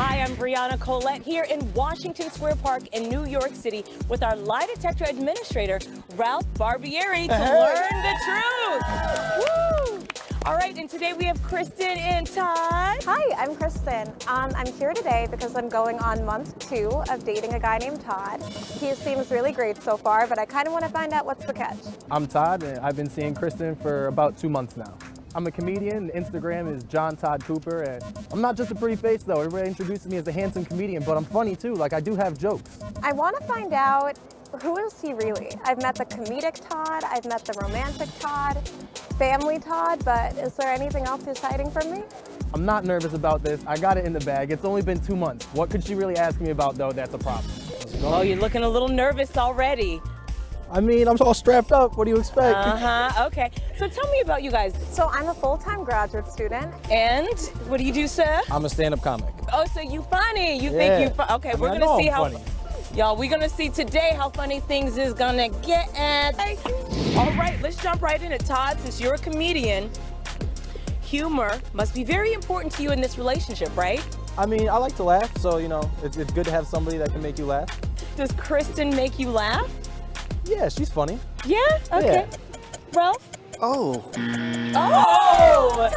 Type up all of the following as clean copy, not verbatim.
Hi, I'm Brianna Colette here in Washington Square Park in New York City with our lie detector administrator, Ralph Barbieri, to learn the truth. Woo! All right, and today we have Kristen and Todd. Hi, I'm Kristen. I'm here today because I'm going on month 2 of dating a guy named Todd. He seems really great so far, but I kind of want to find out what's the catch. I'm Todd, and I've been seeing Kristen for about 2 months now. I'm a comedian. Instagram is John Todd Cooper, and I'm not just a pretty face though. Everybody introduces me as a handsome comedian, but I'm funny too. Like, I do have jokes. I want to find out, who is he really? I've met the comedic Todd, I've met the romantic Todd, family Todd, but is there anything else he's hiding from me? I'm not nervous about this. I got it in the bag. It's only been 2 months. What could she really ask me about though that's a problem? Oh, you're looking a little nervous already. I mean, I'm all strapped up. What do you expect? Okay. So tell me about you guys. So I'm a full-time graduate student. And what do you do, sir? I'm a stand-up comic. Oh, so you funny. You Yeah. think you funny. Okay, I mean, we're I going know to see I'm how... funny. Y'all, we're going to see today how funny things is going to get. All right, let's jump right in it. Todd, since you're a comedian, humor must be very important to you in this relationship, right? I mean, I like to laugh, so, you know, it's good to have somebody that can make you laugh. Does Kristen make you laugh? Yeah, she's funny. Yeah? Okay. Yeah. Ralph? Oh. Oh!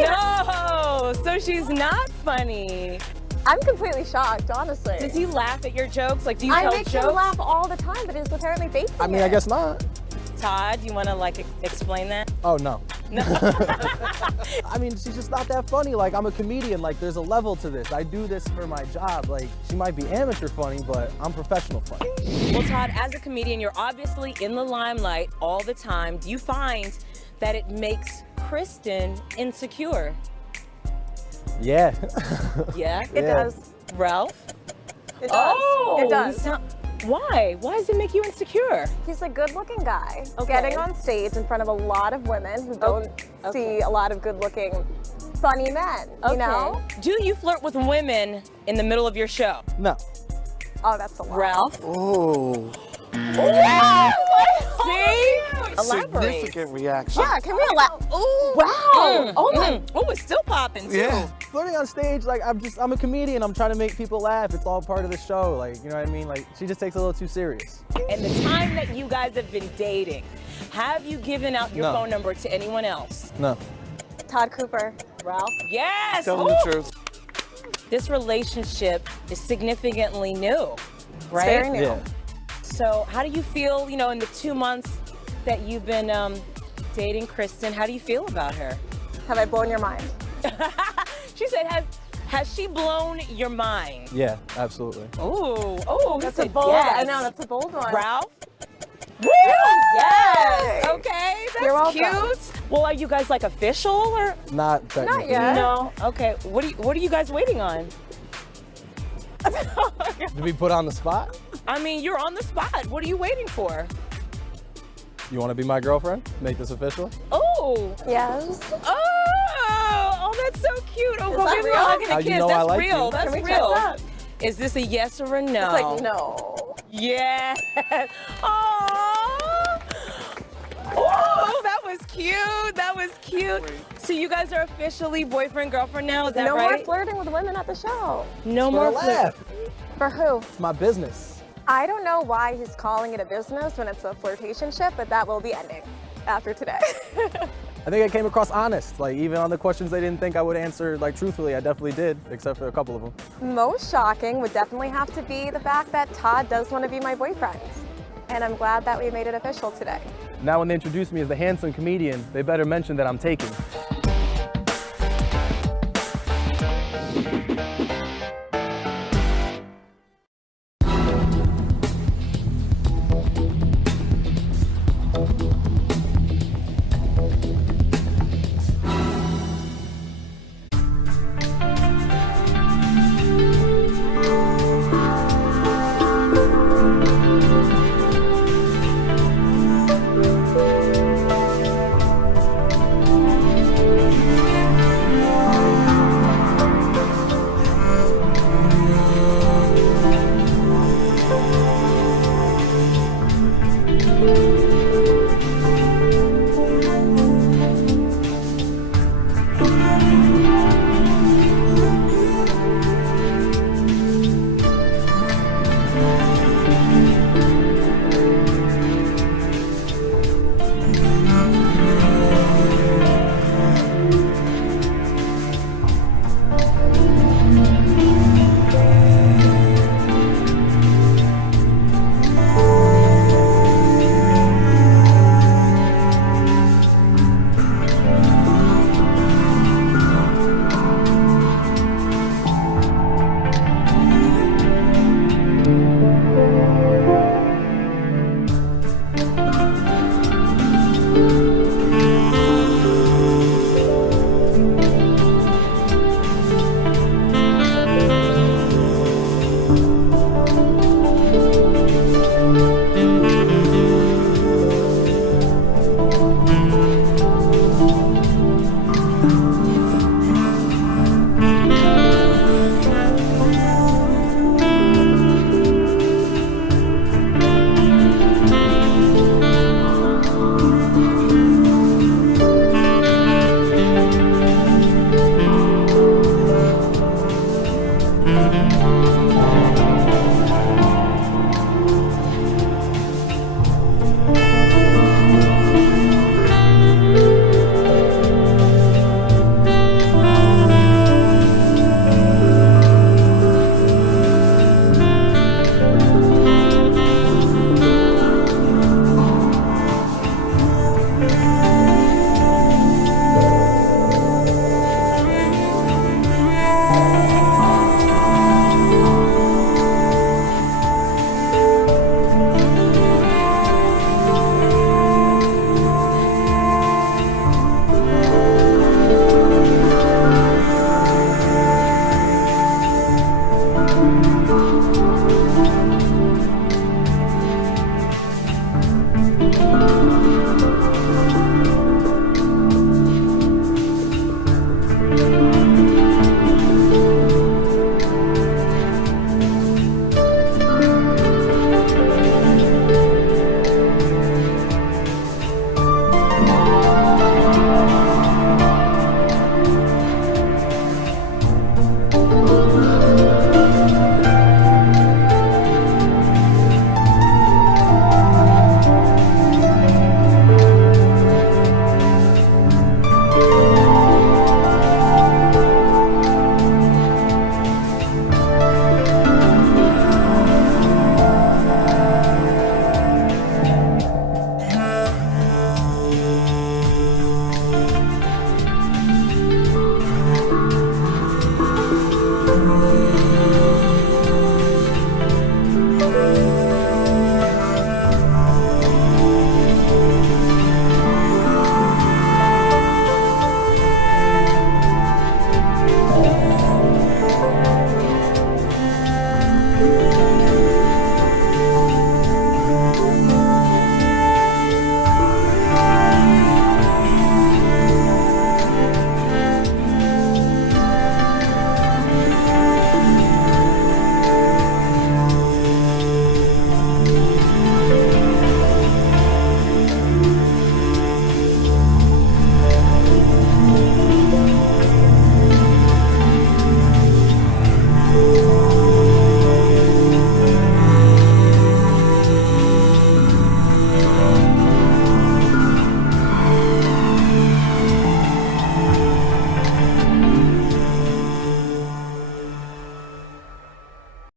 No! So she's not funny. I'm completely shocked, honestly. Does he laugh at your jokes? Like, do you I tell make jokes? him laugh all the time, but he's apparently faking I mean, it. I guess not. Todd, you want to, like, explain that? Oh, no. No. I mean, she's just not that funny. Like, I'm a comedian. Like, there's a level to this. I do this for my job. Like, she might be amateur funny, but I'm professional funny. Well, Todd, as a comedian, you're obviously in the limelight all the time. Do you find that it makes Kristen insecure? Yeah. Yeah? It Yeah. does. Ralph? It does. Oh! It does. Why? Why does it make you insecure? He's a good-looking guy, Okay. getting on stage in front of a lot of women who don't see a lot of good-looking, funny men, you know? Do you flirt with women in the middle of your show? No. Oh, that's a lot. Ralph? Oh. See? Elaborate. Significant reaction. Yeah, can we allow? Ooh. Wow. Oh my. Oh, it's still popping too. Yeah. Flirting on stage, like, I'm a comedian. I'm trying to make people laugh. It's all part of the show. Like, you know what I mean? Like, she just takes it a little too serious. And the time that you guys have been dating, have you given out your No. phone number to anyone else? No. Todd Cooper. Ralph? Yes. Tell them the truth. This relationship is significantly new, right? Very new. Yeah. So how do you feel, you know, in the 2 months that you've been dating Kristen, how do you feel about her? Have I blown your mind? She said, has she blown your mind? Yeah, absolutely. Oh, That's he a said bold. yes. I know that's a bold one. Ralph? Woo! Yes. Okay, that's You're welcome. cute. Well, are you guys like official or? Not technically. yet. No. Okay. What are you guys waiting on? To be put on the spot? I mean, you're on the spot. What are you waiting for? You want to be my girlfriend? Make this official? Oh. Yes. Oh, that's so cute. Oh, Is go that give me real? a hug and a How kiss. you know I That's like real. you? That's Can we check real. that? Is this a yes or a no? It's like no. Yeah. Oh. Oh, that was cute. That was cute. So you guys are officially boyfriend girlfriend now? Is that No more right? flirting with women at the show. No For more a laugh. For who? It's my business. I don't know why he's calling it a business when it's a flirtationship, but that will be ending after today. I think I came across honest. Like, even on the questions they didn't think I would answer, like, truthfully, I definitely did, except for a couple of them. Most shocking would definitely have to be the fact that Todd does want to be my boyfriend. And I'm glad that we made it official today. Now when they introduce me as the handsome comedian, they better mention that I'm taken.